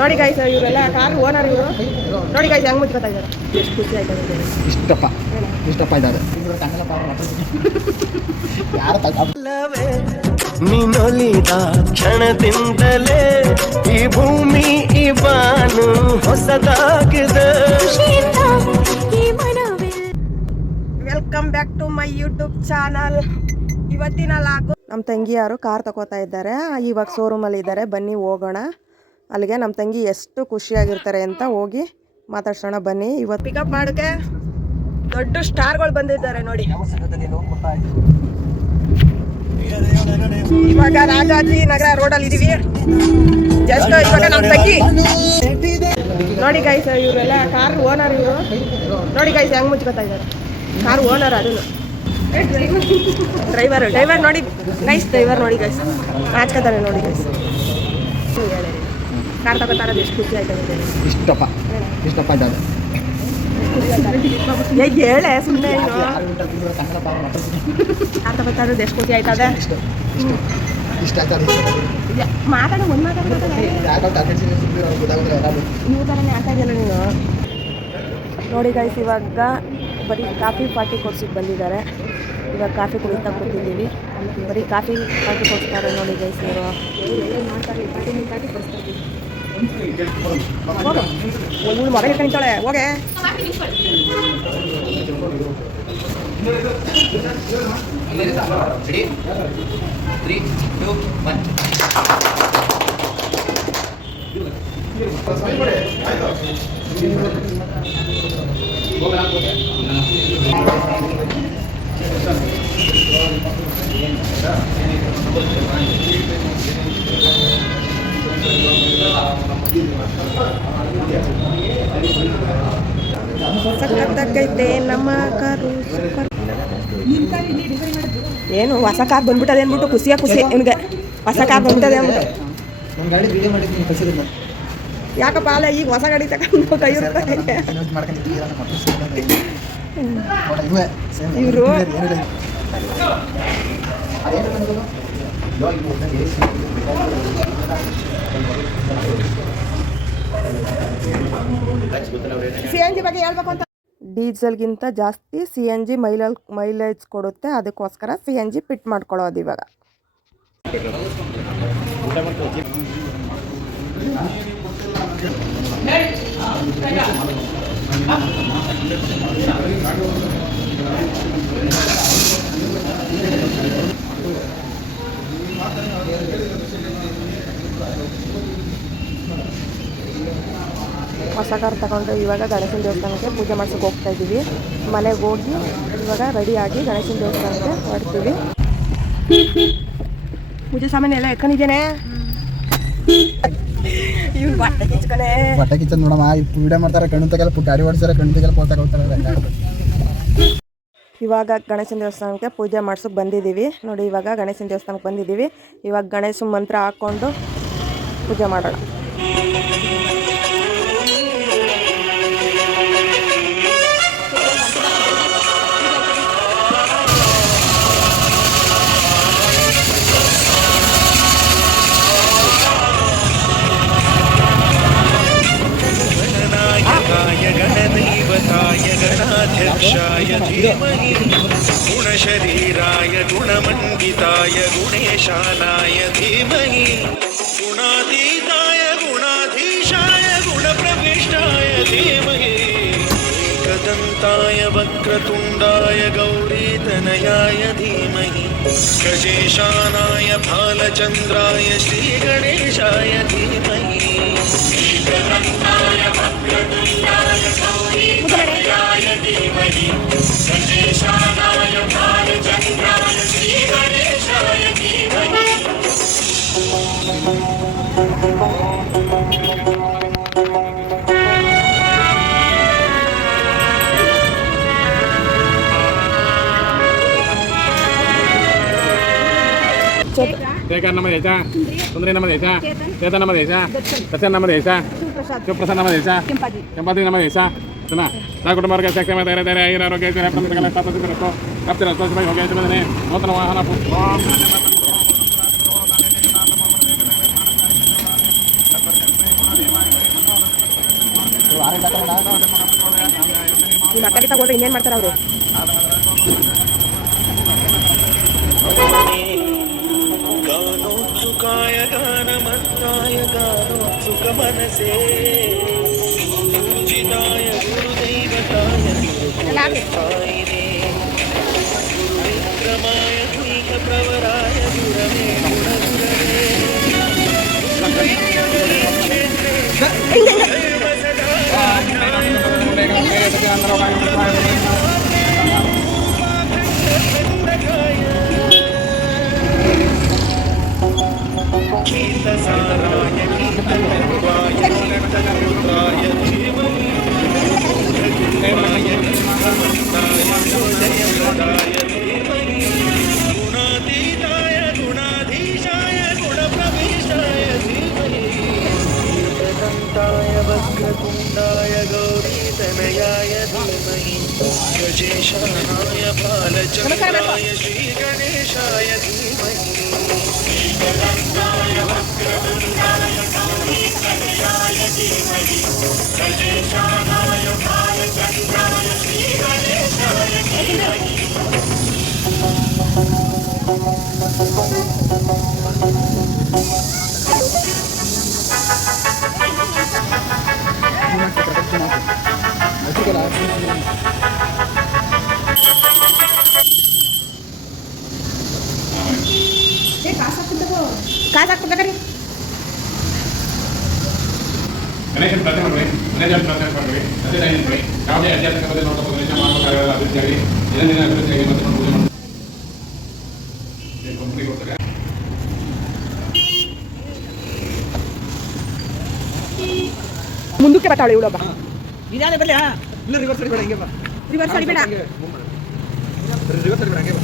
ನೋಡಿ ಗಾಯ್ಸ್ ಇವರೆಲ್ಲ car owner ಇವರು ನೋಡಿ ಗಾಯ್ಸ್ ಹೆಂಗ್ ಮುಚ್ಕೋತಾ ಇದ್ದಾರೆ ಎಷ್ಟು ಖುಷಿ ಆಯ್ತದೆ ಇಷ್ಟಪ್ಪ ಇದ್ದಾರೆ ನೀನೊಲಿದ ಕ್ಷಣದಿಂದಲೇ ಈ ಭೂಮಿ ಈ ಬಾನು ಹೊಸದಾಗಿದೆ. Welcome back to my YouTube channel. ಇವತ್ತಿನ ಲಾಗು ನಮ್ಮ ತಂಗಿಯಾರು ಕಾರ್ ತಗೋತಾ ಇದ್ದಾರೆ. ಇವಾಗ ಶೋರೂಮಲ್ಲಿ ಇದ್ದಾರೆ, ಬನ್ನಿ ಹೋಗೋಣ ಅಲ್ಲಿಗೆ. ನಮ್ಮ ತಂಗಿ ಎಷ್ಟು ಖುಷಿಯಾಗಿರ್ತಾರೆ ಅಂತ ಹೋಗಿ ಮಾತಾಡ್ಸೋಣ ಬನ್ನಿ. ಇವತ್ತು ಪಿಕಪ್ ಮಾಡೋಕ್ಕೆ ದೊಡ್ಡ ಸ್ಟಾರ್ಗಳು ಬಂದಿದ್ದಾರೆ ನೋಡಿ. ಇವಾಗ ರಾಜಾಜಿ ನಗರ ರೋಡಲ್ಲಿ ಇದೀವಿ. ಜಸ್ಟ್ ಇವಾಗ ನಮ್ಮ ತಂಗಿ ನೋಡಿ ಗೈಸ್ ಇವರೆಲ್ಲ ಕಾರ್ ಓನರ್ ಇವರು ನೋಡಿ ಗೈಸ್ ಹೆಂಗ್ ಮುಚ್ಕೋತಾ ಇದ್ದಾರೆ. ಕಾರ್ ಓನರ್ ಅದನ್ನು ಡ್ರೈವರ್ ನೋಡಿ ಗೈಸ್, ಡ್ರೈವರ್ ನೋಡಿ ಗೈಸ್ ಹಾಚ್ಕೋತಾರೆ ನೋಡಿ ಗೈಸ್. ಕಾರ್ ತಗೋತಾರದು ಎಷ್ಟು ಖುಷಿ ಆಯ್ತದೆ. ಇಷ್ಟಪ್ಪ ಇದ್ದಾರೆ ಹೇಳೆ ಸುಮ್ಮನೆ ಕಾರ್ ತಗೋತಾರದು ಎಷ್ಟು ಖುಷಿ ಆಯ್ತದೆ. ಮಾತಾಡ ಒಂದು ನೀವು ಥರನೇ ಆಗ್ತಾ ಇದೆಯಲ್ಲ ನೀನು. ನೋಡಿ ಗೈಸ್ ಇವಾಗ ಬರೀ ಕಾಫಿ ಪಾರ್ಟಿ ಕೊಡ್ಸಿಟ್ಟು ಬಂದಿದ್ದಾರೆ. ಇವಾಗ ಕಾಫಿ ಕುಡಿತಾ ಕೂತಿದ್ದೀವಿ. ಬರೀ ಕಾಫಿ ಪಾರ್ಟಿ ಕೊಡ್ತಾರೆ ನೋಡಿ ಗೈಸ್ ಇವರು. ಪಾರ್ಟಿ ಕೊಡಿಸ್ತಾರೆ. ಇವಳು ಮಗ ಇಟ್ಕೊಂಡಿದ್ದಾಳೆ ಹೋಗೆ. ಸಕ್ಕತ್ತಾಗೈತೆ ನಮ್ಮ ಕಾರು. ಏನು ಹೊಸ ಕಾರ್ ಬಂದ್ಬಿಟ್ಟದೆ ಅಂದ್ಬಿಟ್ಟು ಖುಷಿ ನಿಮಗೆ. ಹೊಸ ಕಾರ್ ಬಂದ್ಬಿಟ್ಟದೆ ಅಂದ್ಬಿಟ್ಟು ಯಾಕಪ್ಪ ಅಲ್ಲ ಈಗ ಹೊಸ ಗಾಡಿ ತಗೊಂಡು ಕೈ ಇವರು CNG ಬಗ್ಗೆ ಹೇಳ್ಬೇಕು ಅಂತ. ಡೀಸೆಲ್ಗಿಂತ ಜಾಸ್ತಿ CNG ಮೈಲೇಜ್ ಕೊಡುತ್ತೆ, ಅದಕ್ಕೋಸ್ಕರ CNG ಫಿಟ್ ಮಾಡ್ಕೊಳ್ಳೋದು ಇವಾಗ. ಹೊಸ ಕಾರ್ ತಗೊಂಡು ಇವಾಗ ಗಣೇಶನ ದೇವಸ್ಥಾನಕ್ಕೆ ಪೂಜೆ ಮಾಡ್ಸೋಕೆ ಹೋಗ್ತಾ ಇದ್ದೀವಿ. ಮನೆಗೆ ಹೋಗಿ ಇವಾಗ ರೆಡಿಯಾಗಿ ಗಣೇಶನ ದೇವಸ್ಥಾನಕ್ಕೆ ಹೊರಡ್ತೀವಿ. ಪೂಜೆ ಸಾಮಾನು ಎಲ್ಲ ಎತ್ಕೊಂಡಿದ್ದೇನೆ. ಇವ್ರು ಬಟ್ಟೆ ಕಿಚ್ಚನ್ ನೋಡಮ್ಮ ವಿಡಿಯೋ ಮಾಡ್ತಾರೆ, ಕಣ್ಣು ತೆಗೆಲ್ಲ ಗಾಡಿ ಓಡಿಸ್ತಾರೆ, ಕಣ್ಣು ತೆಗೆಲ್ಲ ಪೋತಾಗ ಹೋಗ್ತಾರೆ. ಇವಾಗ ಗಣೇಶನ ದೇವಸ್ಥಾನಕ್ಕೆ ಪೂಜೆ ಮಾಡ್ಸೋಕೆ ಬಂದಿದ್ದೀವಿ ನೋಡಿ. ಇವಾಗ ಗಣೇಶನ ದೇವಸ್ಥಾನಕ್ಕೆ ಬಂದಿದ್ದೀವಿ. ಇವಾಗ ಗಣೇಶ ಮಂತ್ರ ಹಾಕ್ಕೊಂಡು ಪೂಜೆ ಮಾಡೋಣ. गणदैवताय गणाध्यक्षाय धीमहि गुणशरीराय गुणमण्डिताय गुणेशानाय धीमहि गुणातीताय गुणाधीशाय गुणप्रविष्टाय धीमहि एकदन्ताय वक्रतुण्डाय गौरीतनयाय धीमहि गजेशानाय भालचन्द्राय श्रीगणेशाय धीमहि एकदन्ताय वक्रतुण्डाय गौरीतनयाय धीमहि गजेशानाय भालचन्द्राय श्रीगणेशाय धीमहि. शेखर नाम द्यायचा, सुंदरी नाम द्यायचा, चेतन नाम द्यायचा, सत्यन नाम द्यायचा, शिवप्रसाद नाम द्यायचा, चंपाती नाम द्यायचा. सुना ना कुटुंबावर सक्षम धैर्य धैर्य आयुर आरोग्य प्रत्येकाला प्राप्त रस्तो योग्य नूतन वाहन ನಿಮ್ಮ ಅಕ್ಕಗೆ ತಗೊಂಡ್ರೆ ಇನ್ನೇನು ಮಾಡ್ತಾರೆ ಅವರು? गानोत्सुकाय गानमन्त्राय गानोत्सुकमनसे पूजिताय गुरुदैवताय गुरुकुलस्थायिने गुरुविक्रमाय गुह्यप्रवराय गुरवे गुणगुरवे कीर्तसाराय कीर्तनरूपाय कीर्तनपुत्राय धीमहि गुरुकुलाय कीर्तनमन्ताय गुरुजयप्रदाय धीमहि गुणातीताय गुणाधीशाय गुणप्रविष्टाय धीमहि कीर्तदन्ताय वक्रतुण्डाय गौरीतनयाय धीमहि गजेशानाय बालचन्द्राय श्रीगणेशाय धीमहि ಕಾಸು ಹಾಕ್ಬಿಡ್ಬೇಕ್ರಿ. ಗಣೇಶನ ಪ್ರಾರ್ಥನೆ ಮಾಡ್ರಿ, ಗಣೇಶನ ಪ್ರಾರ್ಥನೆ ಮಾಡ್ರಿ, ಅದೇ ಟೈಮ್ ಯಾವುದೇ ಆಧ್ಯಾತ್ಮಿಕ ಬಗ್ಗೆ ನೋಡ್ಕೊಂಡು ಗಣೇಶ ಮಾಡಬೇಕಾಗಿರೋ ಅಭಿವೃದ್ಧಿಯಾಗಿ ದಿನ ಅಭಿವೃದ್ಧಿಯಾಗಿ ಮತ್ತು ಪೂಜೆ ಮಾಡಿ ಕಂಪ್ನಿ ಕೊಡ್ತಾರೆ. ಮುಂದಕ್ಕೆ ಬರ್ತಾಳೆ ಇವಳೊಬ್ಬ. ಇದಾನೆ ಬರಲಿ. ಇಲ್ಲ ರಿವರ್ಸ್ ಬೇಡ, ಹಿಂಗೆ ಬಾ. ರಿವರ್ಸ್ ಬೇಡ. ರಿವರ್ಸ್ ಬೇಡ, ಹಂಗೆ ಬಾ.